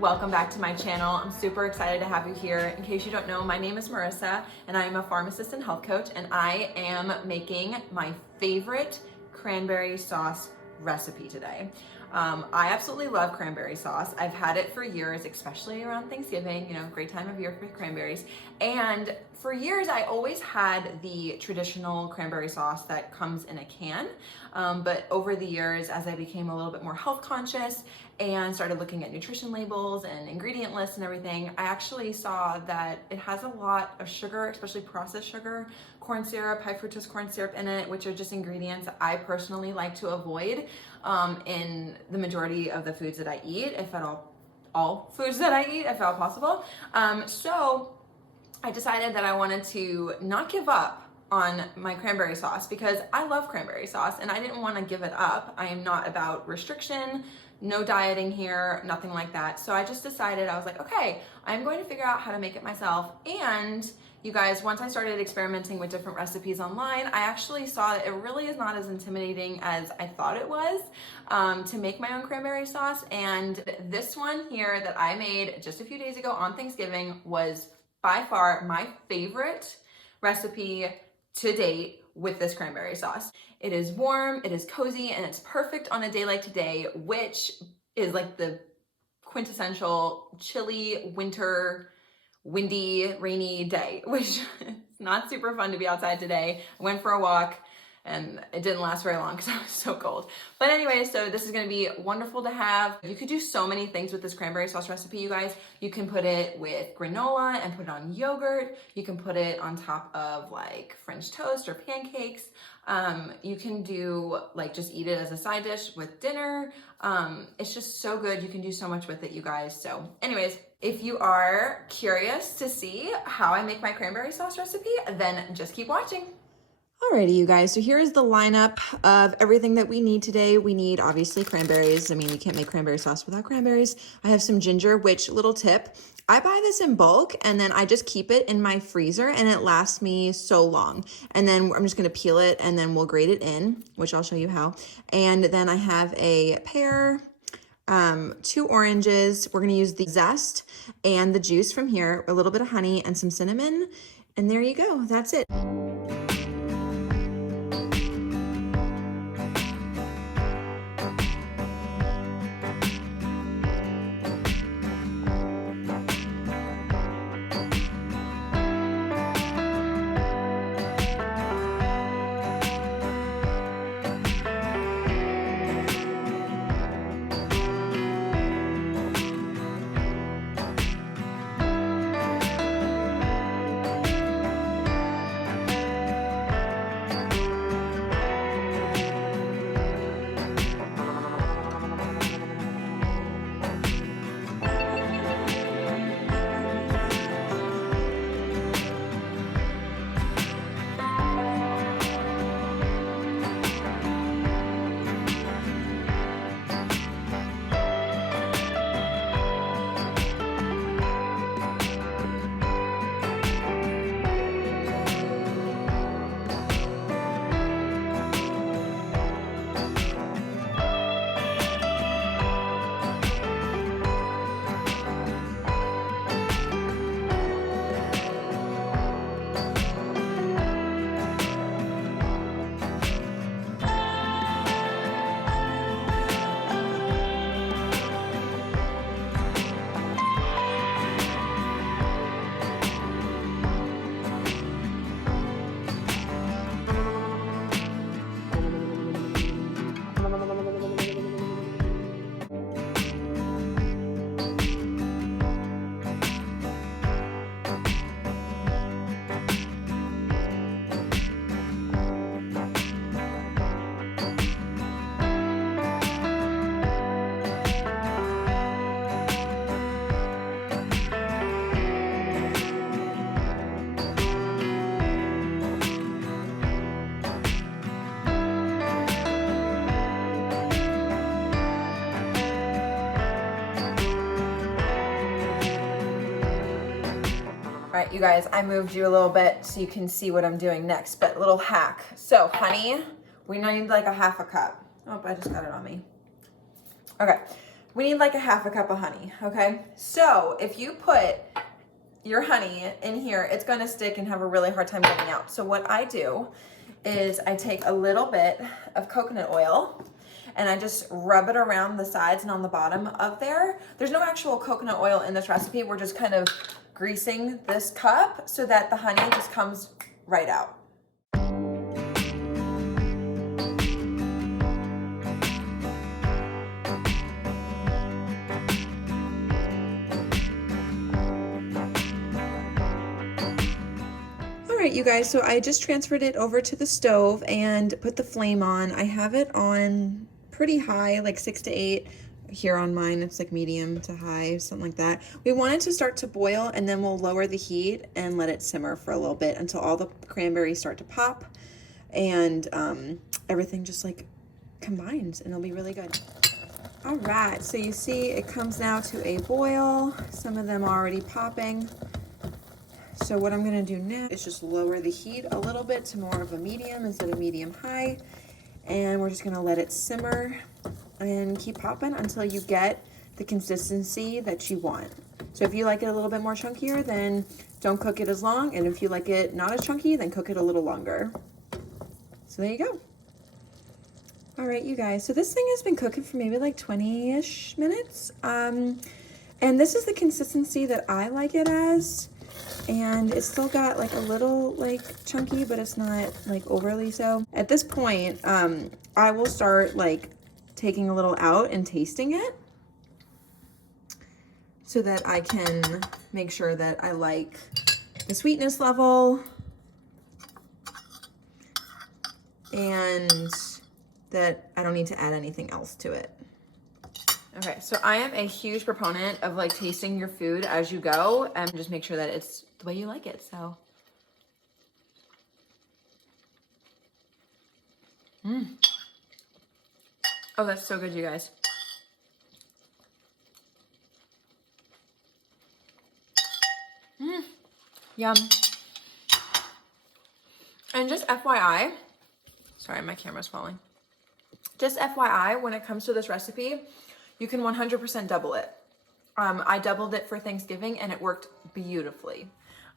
welcome back to my channel. I'm super excited to have you here. In case you don't know, my name is Marissa and I am a pharmacist and health coach, and I am making my favorite cranberry sauce recipe today. I absolutely love cranberry sauce. I've had it for years, especially around Thanksgiving, you know, great time of year for cranberries. And for years, I always had the traditional cranberry sauce that comes in a can. But over the years, as I became a little bit more health conscious and started looking at nutrition labels and ingredient lists and everything, I actually saw that it has a lot of sugar, especially processed sugar, corn syrup, high fructose corn syrup in it, which are just ingredients I personally like to avoid in the majority of the foods that I eat, if at all foods that I eat, if at all possible. So I decided that I wanted to not give up on my cranberry sauce because I love cranberry sauce and I didn't want to give it up. I am not about restriction, no dieting here, nothing like that. So I just decided, I was like, okay, I'm going to figure out how to make it myself. And you guys, once I started experimenting with different recipes online, I actually saw that it really is not as intimidating as I thought it was to make my own cranberry sauce. And this one here that I made just a few days ago on Thanksgiving was by far my favorite recipe to date with this cranberry sauce. It is warm, it is cozy, and it's perfect on a day like today, which is like the quintessential chilly winter, windy, rainy day, which is not super fun to be outside today. I went for a walk and it didn't last very long because I was so cold. But anyway, so this is gonna be wonderful to have. You could do so many things with this cranberry sauce recipe, you guys. You can put it with granola and put it on yogurt. You can put it on top of like French toast or pancakes. You can do like just eat it as a side dish with dinner. It's just so good. You can do so much with it, you guys. So anyways, if you are curious to see how I make my cranberry sauce recipe, then just keep watching. Alrighty, you guys, so here is the lineup of everything that we need today. We need, obviously, cranberries. I mean, you can't make cranberry sauce without cranberries. I have some ginger, which, little tip, I buy this in bulk and then I just keep it in my freezer and it lasts me so long. And then I'm just gonna peel it and then we'll grate it in, which I'll show you how. And then I have a pear, 2 oranges. We're gonna use the zest and the juice from here, a little bit of honey and some cinnamon. And there you go, that's it. All right, you guys, I moved you a little bit so you can see what I'm doing next, but little hack. So honey, we need like a half a cup. Oh, I just got it on me. Okay, we need like a half a cup of honey, okay? So if you put your honey in here, it's gonna stick and have a really hard time getting out. So what I do is I take a little bit of coconut oil and I just rub it around the sides and on the bottom of there. There's no actual coconut oil in this recipe. We're just kind of greasing this cup so that the honey just comes right out. All right, you guys, so I just transferred it over to the stove and put the flame on. I have it on pretty high, like 6 to 8. Here on mine, it's like medium to high, something like that. We want it to start to boil, and then we'll lower the heat and let it simmer for a little bit until all the cranberries start to pop and everything just like combines, and it'll be really good. All right, so you see it comes now to a boil. Some of them are already popping. So what I'm gonna do now is just lower the heat a little bit to more of a medium instead of medium high. And we're just gonna let it simmer and keep popping until you get the consistency that you want. So if you like it a little bit more chunkier, then don't cook it as long. And if you like it not as chunky, then cook it a little longer. So there you go. All right, you guys, so this thing has been cooking for maybe like 20-ish minutes. And this is the consistency that I like it as. And it's still got like a little like chunky, but it's not like overly so. At this point, I will start like taking a little out and tasting it so that I can make sure that I like the sweetness level and that I don't need to add anything else to it. Okay, so I am a huge proponent of like tasting your food as you go and just make sure that it's the way you like it, so. Oh, that's so good, you guys. Yum. And just FYI, sorry, my camera's falling. Just FYI, when it comes to this recipe, you can 100% double it. I doubled it for Thanksgiving and it worked beautifully.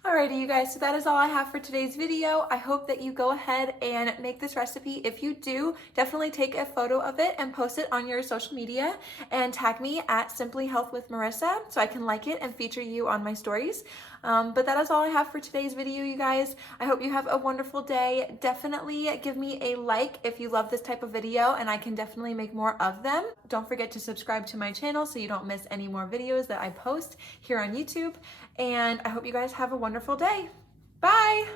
Alrighty, you guys, so that is all I have for today's video. I hope that you go ahead and make this recipe. If you do, definitely take a photo of it and post it on your social media and tag me at Simply Health with Marissa so I can like it and feature you on my stories. But that is all I have for today's video, you guys. I hope you have a wonderful day. Definitely give me a like if you love this type of video, and I can definitely make more of them. Don't forget to subscribe to my channel so you don't miss any more videos that I post here on YouTube. And I hope you guys have a wonderful day. Bye!